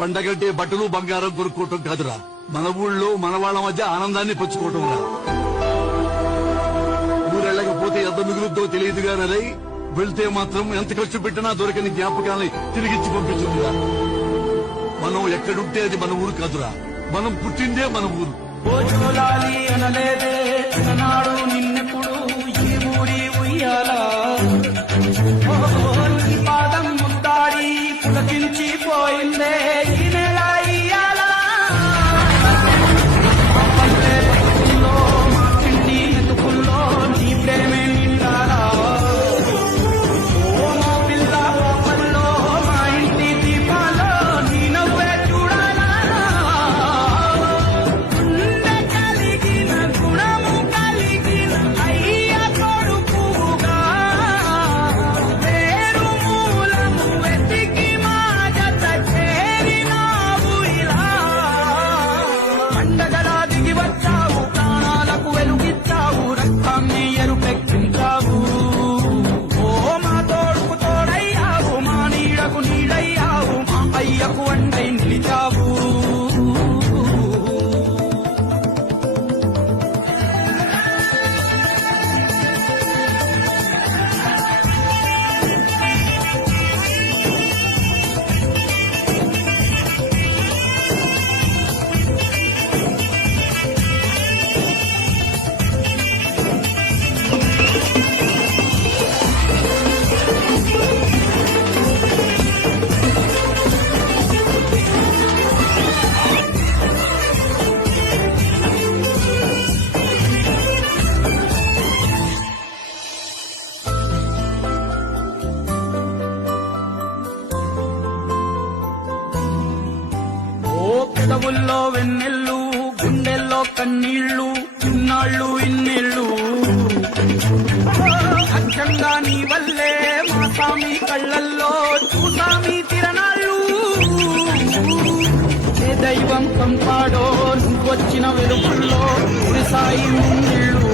పండగంటే బట్టలు బంగారం కొనుక్కోవటం కాదురా, మన ఊళ్ళో మన వాళ్ళ మధ్య ఆనందాన్ని పంచుకోవటం రా. ఊరెళ్ళకపోతే ఎంత మిగులుద్దో తెలియదుగా నరై, వెళ్తే మాత్రం ఎంత ఖర్చు పెట్టినా దొరకని జ్ఞాపకాన్ని తిరిగిచ్చి పంపించుందిరా. మనం ఎక్కడుంటే అది మన ఊరు కాదురా, మనం పుట్టిందే మన ఊరు. అనలేదే నిన్నెప్పుడు ఈ ఊరి ఉయ్యాలా, పాదం ముద్దాడి పులకించి పోయిందే ఈ నెల ఇయ్యాలా. పల్లె బతుకుల్లో మా తిండి మెతుకుల్లో నీ ప్రేమే నిండాలా. ఓ మా పిల్ల పాపల్లో మా ఇంటి దీపాల్లో నీ నవ్వే చూడాలా. గుండె కలిగిన గుణము కలిగిన అయ్య కొడుకుగా వేరు మూలము వెతికి మా జత చేరినావు ఇలా. పండగలా దిగి వచ్చావు, ప్రాణాలకు వెలుగిచ్చావు, రక్తాన్ని ఎరుపెక్కించావు. ఓ మా తోడుకు తోడయ్యావు, మా నీడకు నీడయ్యావు, మా అయ్యకు అండై నిలిచావు. పెదవుల్లో వెన్నెల్లు, గుండెల్లో కన్నీళ్లు, ఇన్నాళ్ళు ఇన్నేళ్ళు అచ్చంగా నీ వల్లే మా సామి కళ్ళల్లో చూసామి తిరణాళ్ళు. ఏ దైవం పంపాడో నువ్వొచ్చిన వెలుగుల్లో కురిసాయి ముంగిళ్ళు.